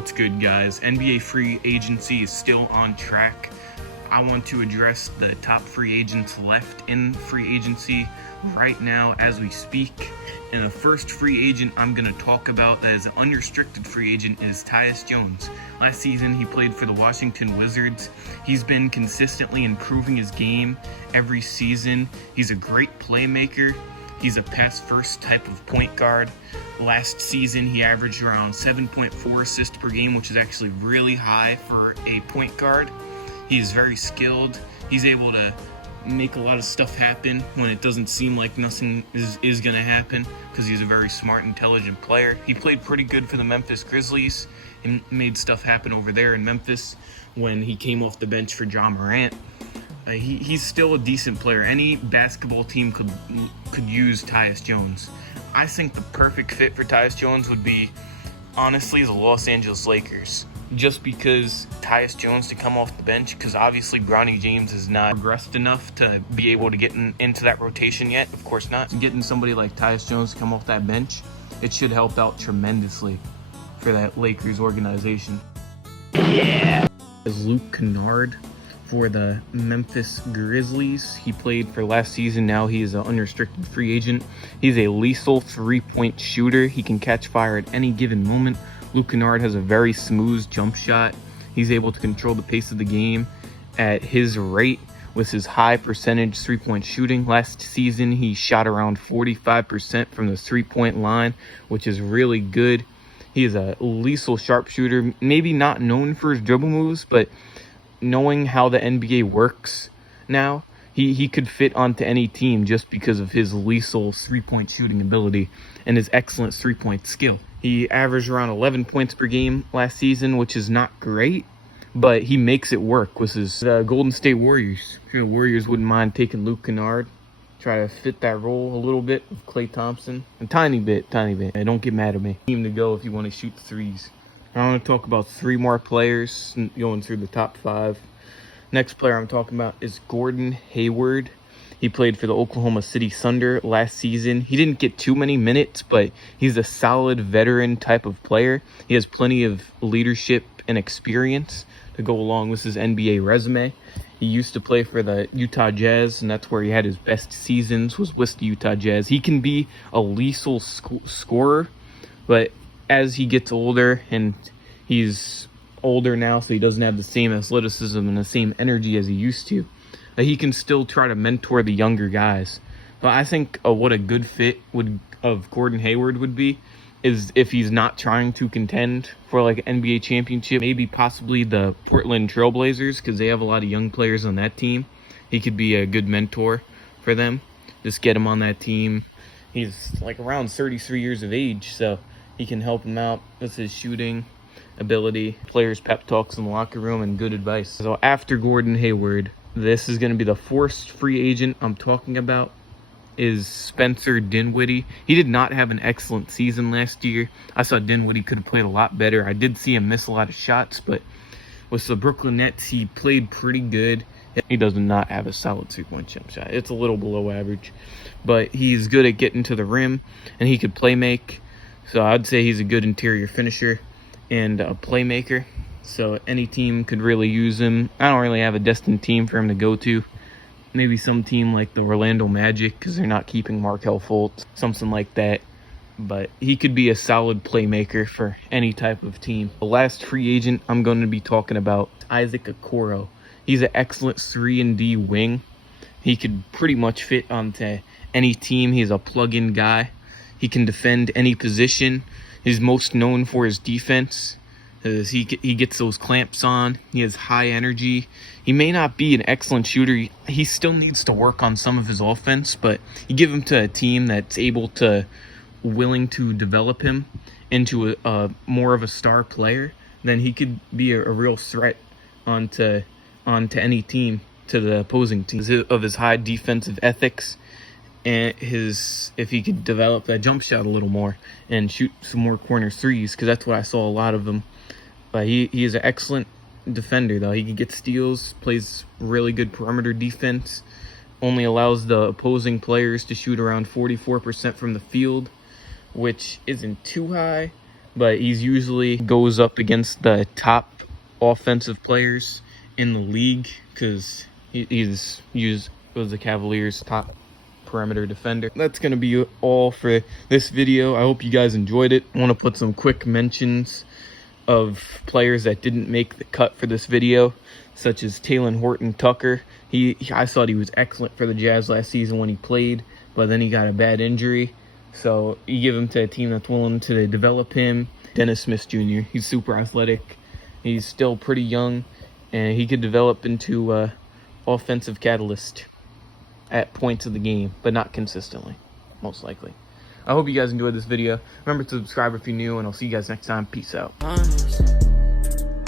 What's good, guys? NBA free agency is still on track. I want to address the top free agents left in free agency right now as we speak. And the first free agent I'm going to talk about that is an unrestricted free agent is Tyus Jones. Last season, he played for the Washington Wizards. He's been consistently improving his game every season. He's a great playmaker. He's a pass-first type of point guard. Last season, he averaged around 7.4 assists per game, which is actually really high for a point guard. He's very skilled. He's able to make a lot of stuff happen when it doesn't seem like nothing is going to happen because he's a very smart, intelligent player. He played pretty good for the Memphis Grizzlies and made stuff happen over there in Memphis when he came off the bench for Ja Morant. He's still a decent player. Any basketball team could use Tyus Jones. I think the perfect fit for Tyus Jones would be, honestly, the Los Angeles Lakers. Just because Tyus Jones to come off the bench, because obviously Bronny James is not progressed enough to be able to get into that rotation yet. Of course not. Getting somebody like Tyus Jones to come off that bench, it should help out tremendously for that Lakers organization. Yeah. As Luke Kennard for the Memphis Grizzlies. He played for last season. Now he is an unrestricted free agent. He's a lethal three-point shooter. He can catch fire at any given moment. Luke Kennard has a very smooth jump shot. He's able to control the pace of the game at his rate with his high percentage three-point shooting. Last season, he shot around 45% from the three-point line, which is really good. He is a lethal sharpshooter, maybe not known for his dribble moves, but knowing how the NBA works now, he could fit onto any team just because of his lethal three-point shooting ability and his excellent three-point skill. He averaged around 11 points per game last season, which is not great, but he makes it work with his Golden State Warriors. If the Warriors wouldn't mind taking Luke Kennard, try to fit that role a little bit with Klay Thompson. A tiny bit. Don't get mad at me. Team to go if you want to shoot threes. I want to talk about three more players going through the top five. Next player I'm talking about is Gordon Hayward. He played for the Oklahoma City Thunder last season. He didn't get too many minutes, but he's a solid veteran type of player. He has plenty of leadership and experience to go along with his NBA resume. He used to play for the Utah Jazz, and that's where he had his best seasons, was with the Utah Jazz. He can be a lethal scorer, but as he gets older, and he's older now, so he doesn't have the same athleticism and the same energy as he used to, he can still try to mentor the younger guys. But I think what a good fit of Gordon Hayward would be is if he's not trying to contend for like an NBA championship, maybe possibly the Portland Trailblazers, because they have a lot of young players on that team. He could be a good mentor for them. Just get him on that team. He's like around 33 years of age, so he can help him out with his shooting ability, players' pep talks in the locker room, and good advice. So after Gordon Hayward, this is going to be the fourth free agent I'm talking about, is Spencer Dinwiddie. He did not have an excellent season last year. I saw Dinwiddie could have played a lot better. I did see him miss a lot of shots, but with the Brooklyn Nets, he played pretty good. He does not have a solid three-point jump shot. It's a little below average, but he's good at getting to the rim, and he could play make. So I'd say he's a good interior finisher and a playmaker. So any team could really use him. I don't really have a destined team for him to go to. Maybe some team like the Orlando Magic, because they're not keeping Markelle Fultz, something like that. But he could be a solid playmaker for any type of team. The last free agent I'm going to be talking about, Isaac Okoro. He's an excellent 3-and-D wing. He could pretty much fit onto any team. He's a plug-in guy. He can defend any position. He's most known for his defense. He gets those clamps on. He has high energy. He may not be an excellent shooter. He still needs to work on some of his offense, but you give him to a team that's willing to develop him into a more of a star player, then he could be a real threat onto any team, to the opposing team, of his high defensive ethics. And if he could develop that jump shot a little more and shoot some more corner threes, because that's what I saw a lot of him. But he is an excellent defender, though. He can get steals, plays really good perimeter defense, only allows the opposing players to shoot around 44% from the field, which isn't too high, but he's usually goes up against the top offensive players in the league because he's was the Cavaliers' top perimeter defender. That's gonna be all for this video. I hope you guys enjoyed it. I want to put some quick mentions of players that didn't make the cut for this video, such as Talen Horton-Tucker. I thought he was excellent for the Jazz last season when he played, but then he got a bad injury. So you give him to a team that's willing to develop him. Dennis Smith Jr. He's super athletic. He's still pretty young, and he could develop into an offensive catalyst at points of the game, but not consistently, most likely. I hope you guys enjoyed this video. Remember to subscribe if you're new, and I'll see you guys next time. Peace out.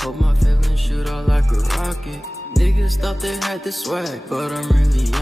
Hope my feelings shoot out like a rocket. Niggas thought they had the swag, but I'm really